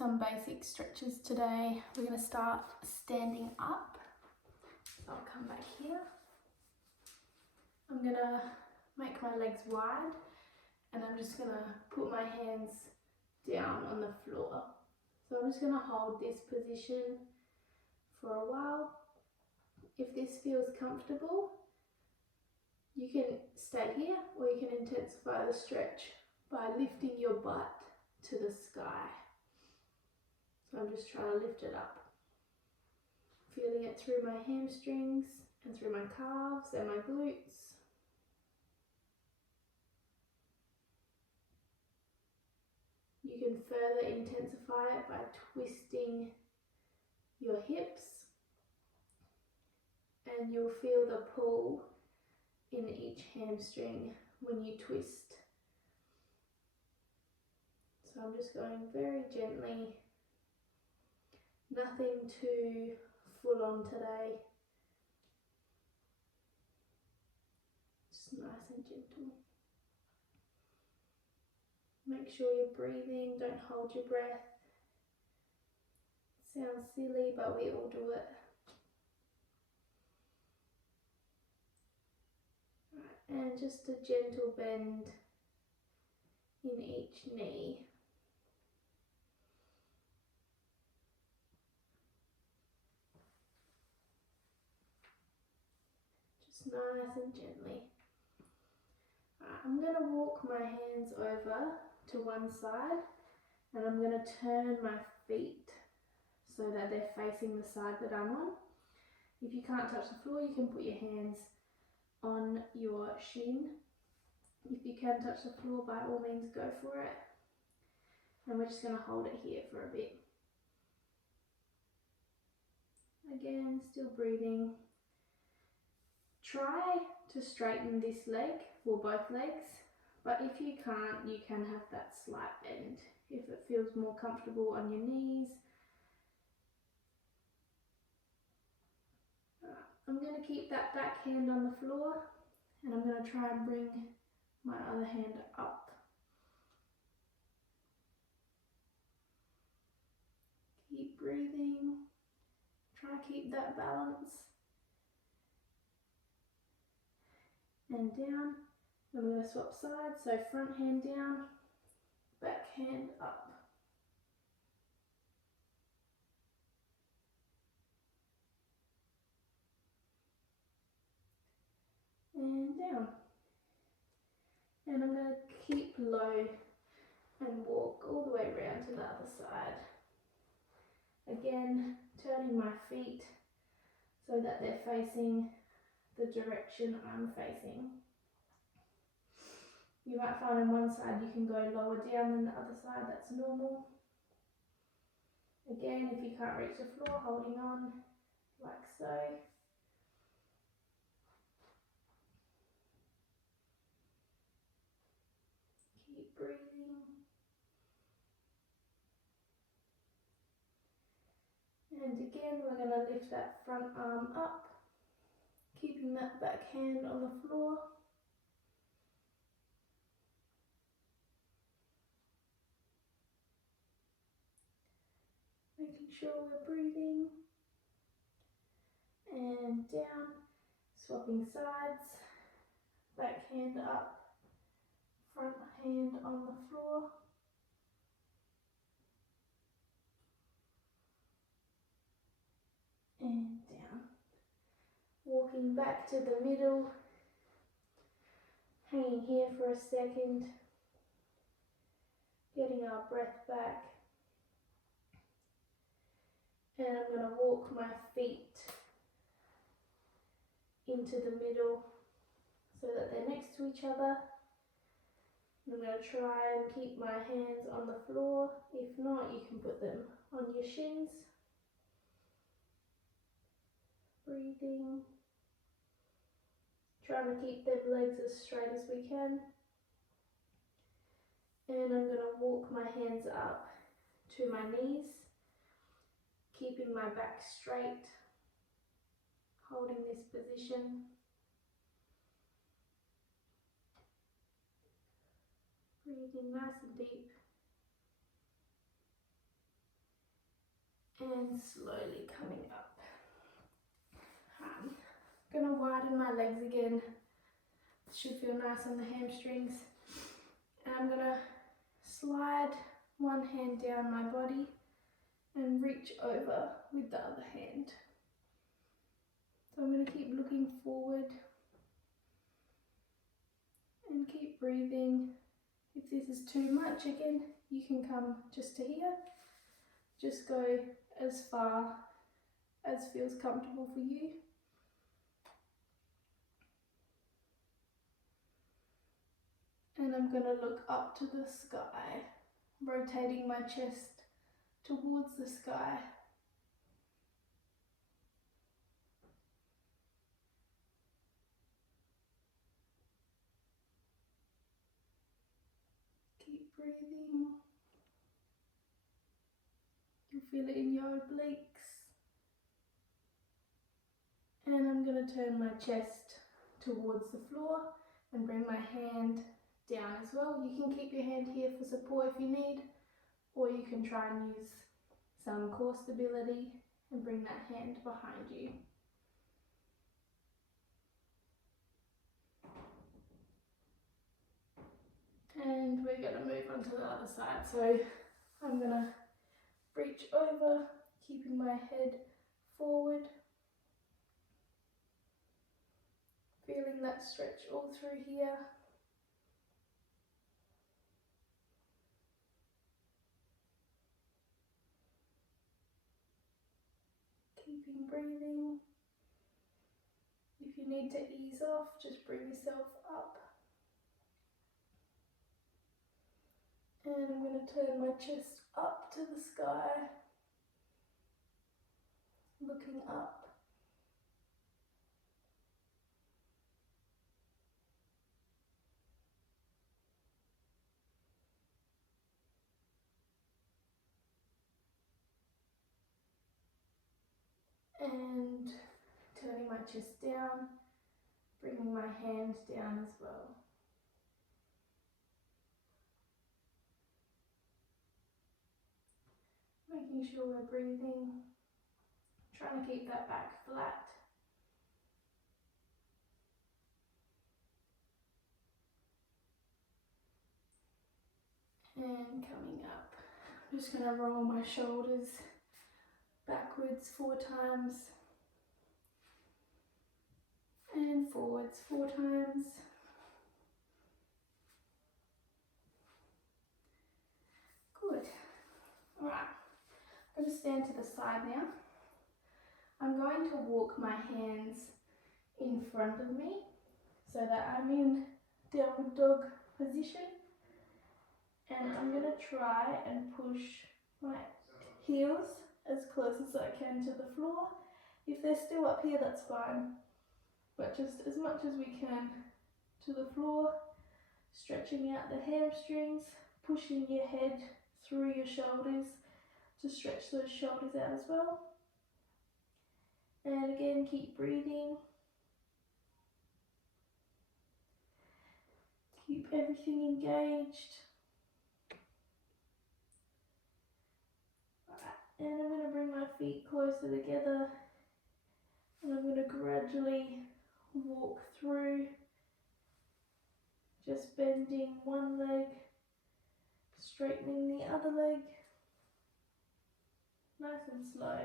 some basic stretches today. We're going to start standing up. So I'll come back here. I'm going to make my legs wide and I'm just going to put my hands down on the floor. So I'm just going to hold this position for a while. If this feels comfortable, you can stay here or you can intensify the stretch by lifting your butt to the sky. So I'm just trying to lift it up. Feeling it through my hamstrings and through my calves and my glutes. You can further intensify it by twisting your hips, and you'll feel the pull in each hamstring when you twist. So I'm just going very gently, nothing too full on today, just nice and gentle. Make sure you're breathing, don't hold your breath. Sounds silly, but we all do it. And just a gentle bend in each knee. Just nice and gently. I'm going to walk my hands over to one side and I'm going to turn my feet so that they're facing the side that I'm on. If you can't touch the floor, you can put your hands on your shin. If you can touch the floor, by all means go for it. And we're just going to hold it here for a bit. Again, still breathing. Try to straighten this leg, or both legs, but if you can't, you can have that slight bend if it feels more comfortable on your knees. I'm going to keep that back hand on the floor and I'm going to try and bring my other hand up. Keep breathing. Try to keep that balance. And down. And we're going to swap sides. So front hand down, back hand up. And down. And I'm going to keep low and walk all the way around to the other side. Again, turning my feet so that they're facing the direction I'm facing. You might find on one side you can go lower down than the other side, that's normal. Again, if you can't reach the floor, holding on like so. Keep breathing. And again, we're going to lift that front arm up, keeping that back hand on the floor. Making sure we're breathing. And down, swapping sides, back hand up, front hand on the floor. And down. Walking back to the middle, hanging here for a second, getting our breath back. And I'm going to walk my feet into the middle so that they're next to each other. I'm going to try and keep my hands on the floor. If not, you can put them on your shins. Breathing. Trying to keep them legs as straight as we can. And I'm going to walk my hands up to my knees, keeping my back straight, holding this position. Breathing nice and deep. and slowly coming up. I'm gonna widen my legs again. Should feel nice on the hamstrings. And I'm gonna slide one hand down my body and reach over with the other hand. So I'm gonna keep looking forward and keep breathing. If this is too much, again, you can come just to here. Just go as far as feels comfortable for you. And I'm going to look up to the sky, rotating my chest towards the sky. Keep breathing. You'll feel it in your obliques. And I'm going to turn my chest towards the floor and bring my hand down as well. You can keep your hand here for support if you need, or you can try and use some core stability and bring that hand behind you. And we're going to move on to the other side. So I'm going to reach over, keeping my head forward. Feeling that stretch all through here. Keeping breathing. If you need to ease off, just bring yourself up. And I'm going to turn my chest up to the sky, looking up. And turning my chest down, bringing my hand down as well. Making sure we're breathing, trying to keep that back flat. And coming up. I'm just going to roll my shoulders backwards 4 times. And forwards 4 times. Good. Alright, I'm going to stand to the side now. I'm going to walk my hands in front of me so that I'm in downward dog position. And I'm going to try and push my heels as close as I can to the floor. If they're still up here, that's fine. But just as much as we can to the floor, stretching out the hamstrings, pushing your head through your shoulders to stretch those shoulders out as well. And again, keep breathing. Keep everything engaged. And I'm going to bring my feet closer together, and I'm going to gradually walk through, just bending one leg, straightening the other leg, nice and slow.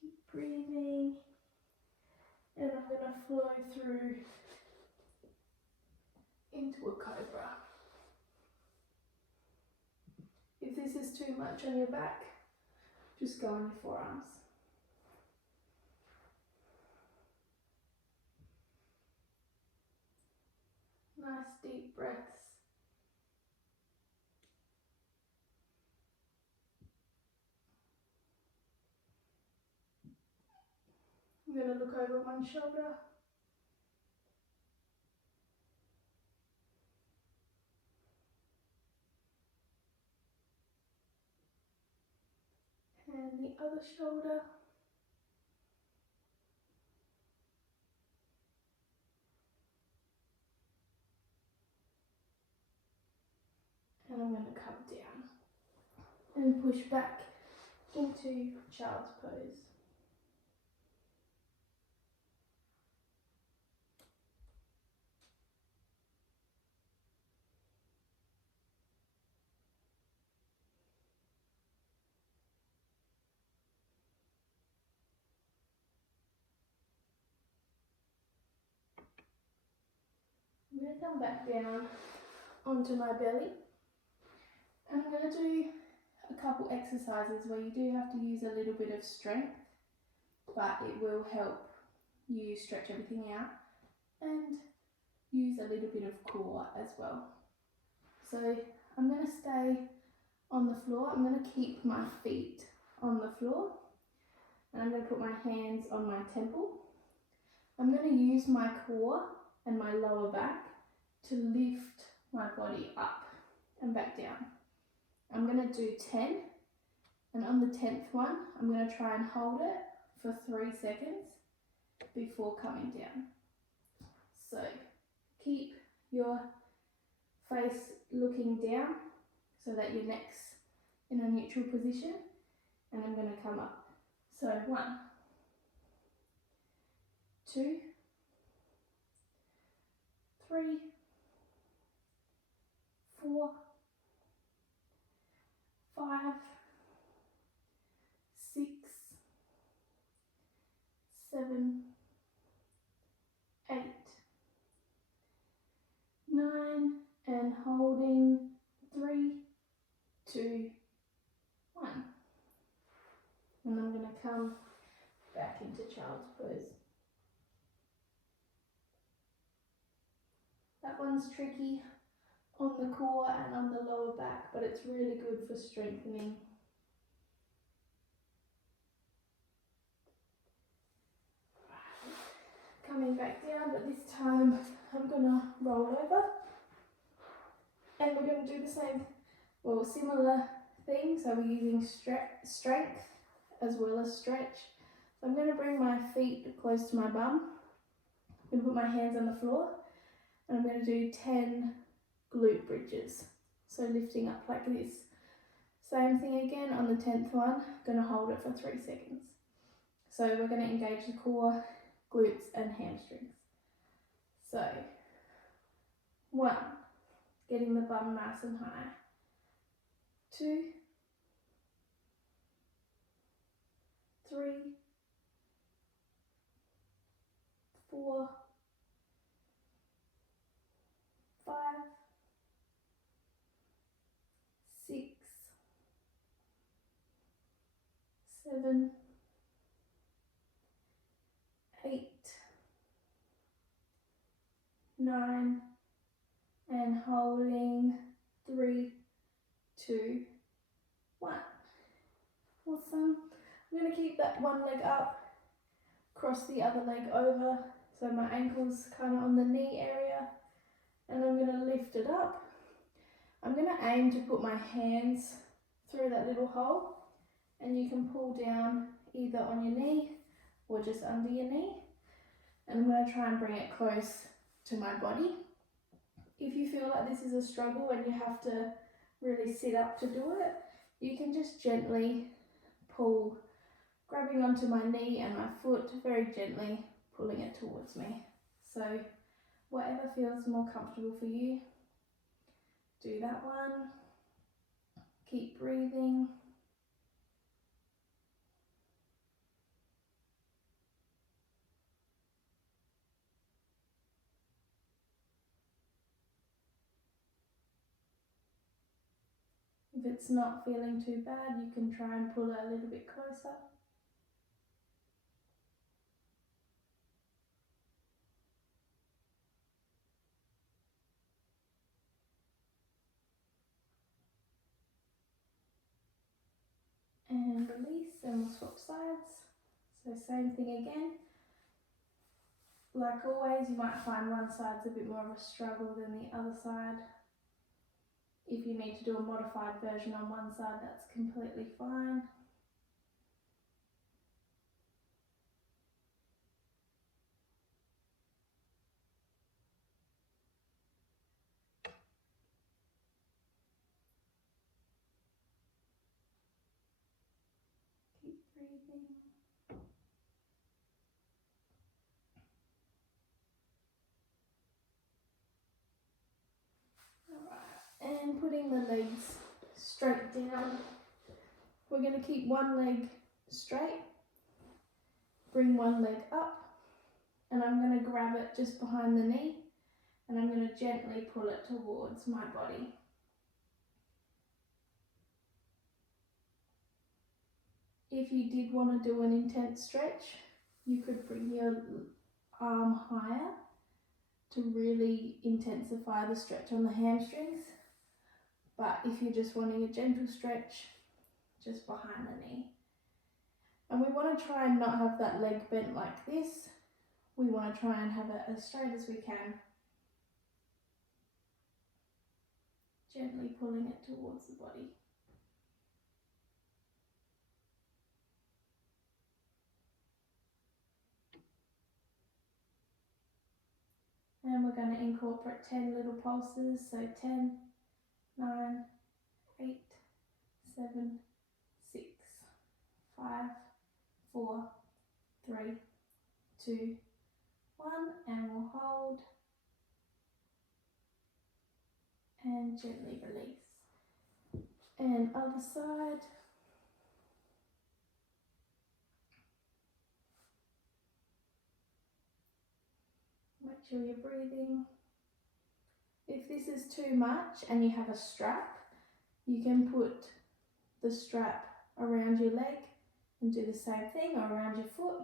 Keep breathing, and I'm going to flow through into a cobra. If this is too much on your back, just go on your forearms. Nice deep breaths. I'm going to look over one shoulder. And the other shoulder. and push back into child's pose. I'm going to come back down onto my belly, and I'm going to do a couple exercises where you do have to use a little bit of strength, but it will help you stretch everything out and use a little bit of core as well. So I'm going to stay on the floor. I'm going to keep my feet on the floor, and I'm going to put my hands on my temple. I'm going to use my core and my lower back to lift my body up and back down. I'm going to do 10, and on the 10th one, I'm going to try and hold it for 3 seconds before coming down. So keep your face looking down so that your neck's in a neutral position, and I'm going to come up. So 1, 2, 3, 4, 5, 6, 7, 8, 9, and holding 3, 2, 1. And I'm going to come back into child's pose. That one's tricky on the core and on the lower back, but it's really good for strengthening. Coming back down, but this time I'm gonna roll over, and we're going to do the same, well, similar thing. So we're using strength as well as stretch. So I'm going to bring my feet close to my bum. I'm going to put my hands on the floor, and I'm going to do 10 glute bridges. So lifting up like this. Same thing again on the 10th one. I'm going to hold it for 3 seconds. So we're going to engage the core, glutes and hamstrings. So 1, getting the bum nice and high. 2, 3, 4, 5, 6, 7, 8, 9, and holding 3, 2, 1. Awesome. I'm going to keep that one leg up, cross the other leg over, so my ankle's kind of on the knee area, and I'm going to lift it up. I'm going to aim to put my hands through that little hole, and you can pull down either on your knee or just under your knee, and I'm going to try and bring it close to my body. If you feel like this is a struggle and you have to really sit up to do it, you can just gently pull, grabbing onto my knee and my foot, very gently pulling it towards me. So whatever feels more comfortable for you, do that one. Keep breathing. If it's not feeling too bad, you can try and pull it a little bit closer. And release, and we'll swap sides. So same thing again. Like always, you might find one side's a bit more of a struggle than the other side. If you need to do a modified version on one side, that's completely fine. And putting the legs straight down. We're going to keep one leg straight, bring one leg up, and I'm going to grab it just behind the knee, and I'm going to gently pull it towards my body. If you did want to do an intense stretch, you could bring your arm higher to really intensify the stretch on the hamstrings. But if you're just wanting a gentle stretch, just behind the knee. And we want to try and not have that leg bent like this. We want to try and have it as straight as we can. Gently pulling it towards the body. And we're going to incorporate 10 little pulses. So 10, 9, 8, 7, 6, 5, 4, 3, 2, 1, and we'll hold and gently release. And other side. Make sure you're breathing. If this is too much and you have a strap, you can put the strap around your leg and do the same thing, or around your foot.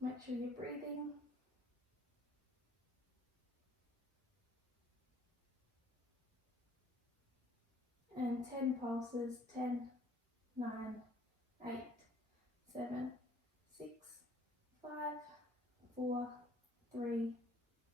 Make sure you're breathing. And 10 pulses, 10, 9, 8, 7, 6, 5, 4, 3,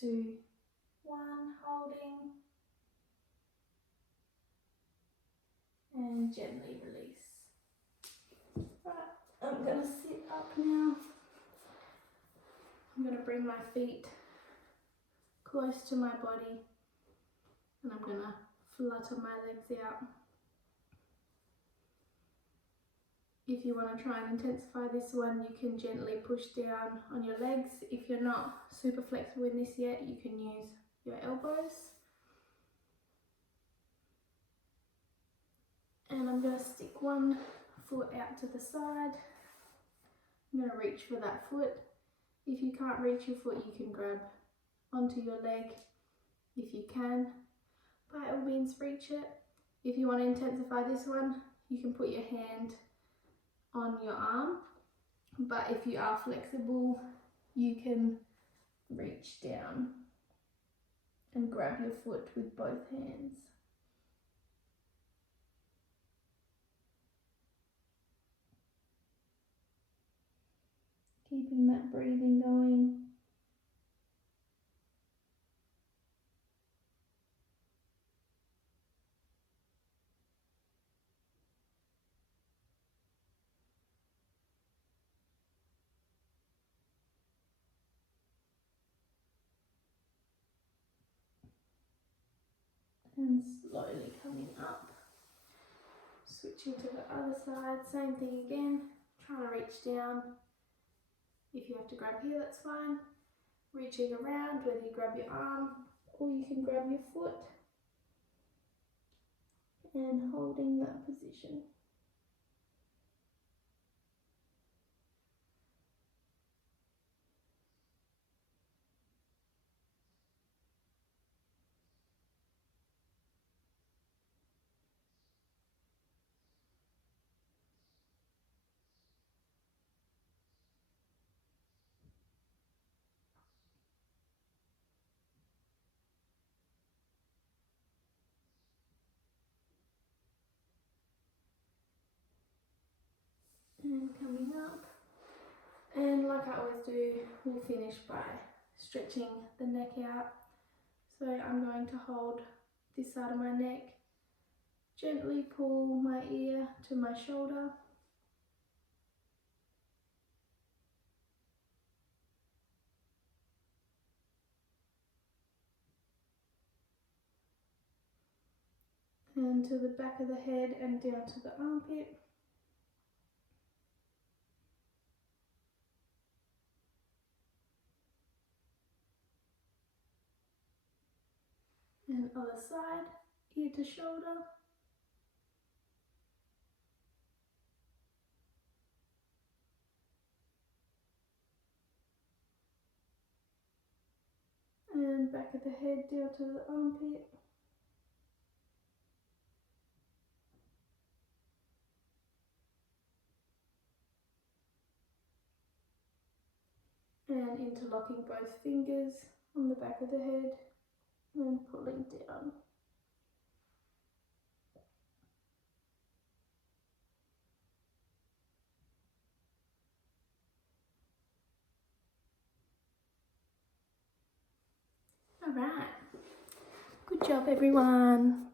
2, 1, holding. And gently release. Right, I'm going to sit up now. I'm going to bring my feet close to my body and I'm going to flutter my legs out. If you want to try and intensify this one, you can gently push down on your legs. If you're not super flexible in this yet, you can use your elbows. And I'm going to stick one foot out to the side. I'm going to reach for that foot. If you can't reach your foot, you can grab onto your leg if you can. By all means, reach it. If you want to intensify this one, you can put your hand on your arm. But if you are flexible, you can reach down and grab your foot with both hands. Keeping that breathing going. And slowly coming up. Switching to the other side, same thing again. Trying to reach down. If you have to grab here, that's fine. Reaching around, whether you grab your arm or you can grab your foot. And holding that position. And coming up. And like I always do, we'll finish by stretching the neck out. So I'm going to hold this side of my neck, gently pull my ear to my shoulder. And to the back of the head and down to the armpit. And other side, ear to shoulder. And back of the head down to the armpit. And interlocking both fingers on the back of the head and pulling down. Alright, good job everyone.